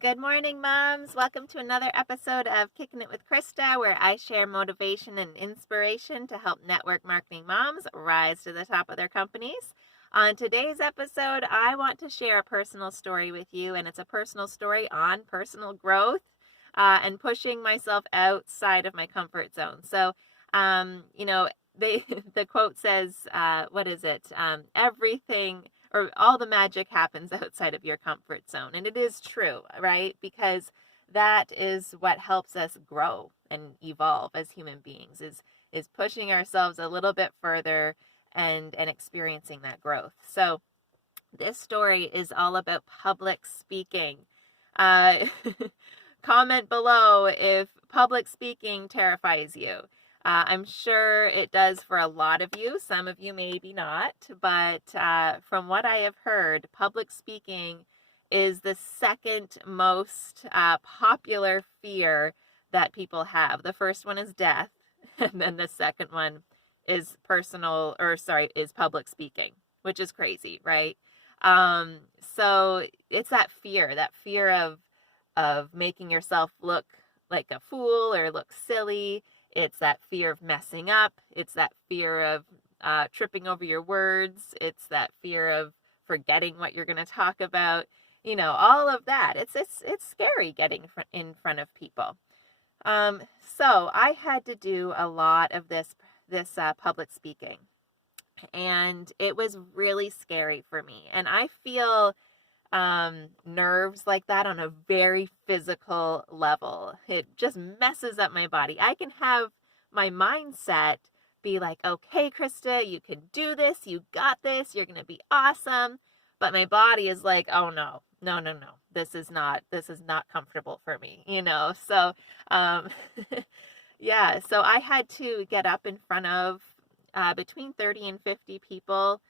Good morning, moms. Welcome to another episode of Kicking It with Krista, where I share motivation and inspiration to help network marketing moms rise to the top of their companies. On today's episode, I want to share a personal story with you, and it's a personal story on personal growth and pushing myself outside of my comfort zone. So, the quote says, what is it? Everything or all the magic happens outside of your comfort zone. And it is true, right? Because that is what helps us grow and evolve as human beings is pushing ourselves a little bit further and experiencing that growth. So this story is all about public speaking. Uh, Comment below if public speaking terrifies you. I'm sure it does for a lot of you. Some of you maybe not, but from what I have heard, public speaking is the second most popular fear that people have. The first one is death, and then the second one is public speaking, which is crazy, right? So it's that fear of making yourself look like a fool or look silly. It's that fear of messing up. It's that fear of tripping over your words. It's that fear of forgetting what you're going to talk about. You know, all of that. It's scary getting in front of people. So I had to do a lot of this public speaking, and it was really scary for me. And I feel nerves like that on a very physical level. It just messes up my body. I can have my mindset be like, okay, Krista, you can do this. You got this. You're going to be awesome. But my body is like, oh no. This is not comfortable for me, So, yeah, so I had to get up in front of between 30 and 50 people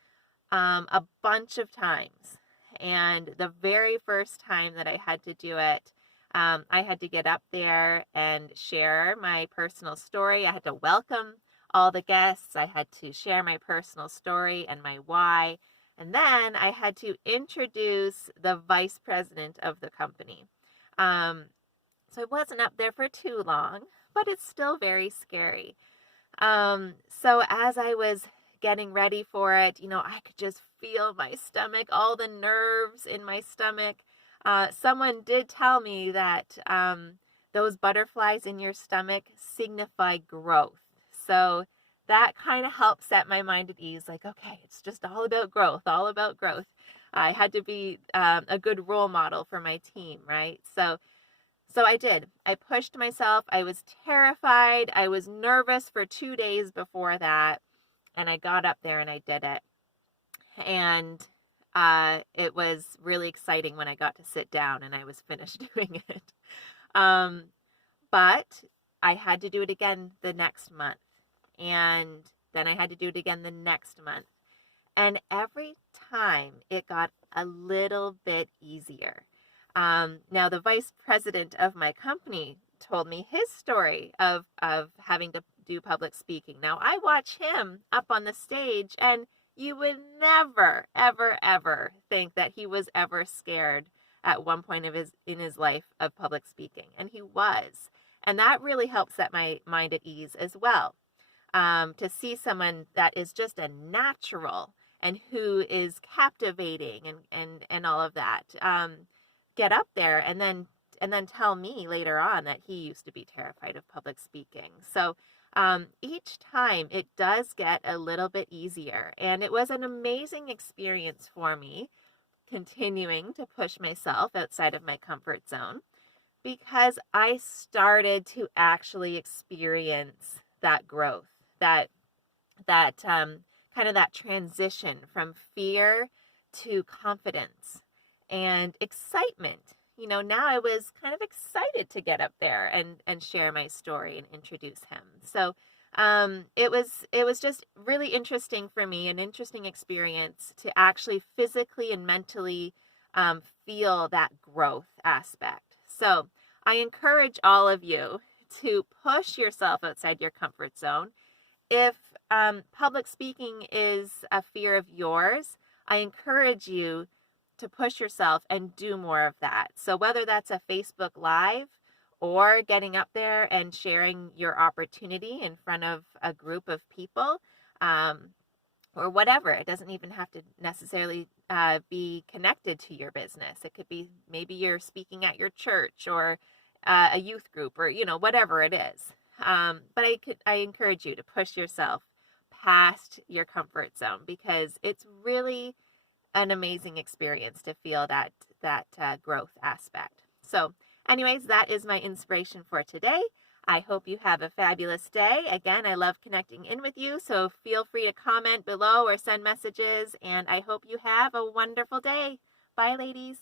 a bunch of times. And the very first time that I had to do it, I had to get up there and share my personal story. I had to welcome all the guests. I had to share my personal story and my why. And then I had to introduce the vice president of the company. So I wasn't up there for too long, but it's still very scary. So as I was getting ready for it, I could just feel my stomach, all the nerves in my stomach. Someone did tell me that those butterflies in your stomach signify growth. So that kind of helped set my mind at ease. Like, okay, it's just all about growth, all about growth. I had to be a good role model for my team, right? So I did. I pushed myself. I was terrified. I was nervous for 2 days before that. And I got up there and I did it. And it was really exciting when I got to sit down and I was finished doing it. But I had to do it again the next month. And then I had to do it again the next month. And every time it got a little bit easier. Now, the vice president of my company told me his story of having to do public speaking. Now, I watch him up on the stage, and you would never, ever, ever think that he was ever scared at one point in his life of public speaking, and he was. And that really helped set my mind at ease as well. To see someone that is just a natural and who is captivating and all of that. Get up there and then tell me later on that he used to be terrified of public speaking. So each time it does get a little bit easier, and it was an amazing experience for me, continuing to push myself outside of my comfort zone, because I started to actually experience that growth, that kind of that transition from fear to confidence and excitement. Now I was kind of excited to get up there and share my story and introduce him. So it was just really interesting for me, an interesting experience to actually physically and mentally feel that growth aspect. So I encourage all of you to push yourself outside your comfort zone. If public speaking is a fear of yours, I encourage you to push yourself and do more of that. So whether that's a Facebook Live or getting up there and sharing your opportunity in front of a group of people, or whatever. It doesn't even have to necessarily be connected to your business. It could be maybe you're speaking at your church or a youth group, or whatever it is. But I encourage you to push yourself past your comfort zone, because it's really an amazing experience to feel that growth aspect. So anyways, that is my inspiration for today. I hope you have a fabulous day. Again, I love connecting in with you, so feel free to comment below or send messages, and I hope you have a wonderful day. Bye, ladies.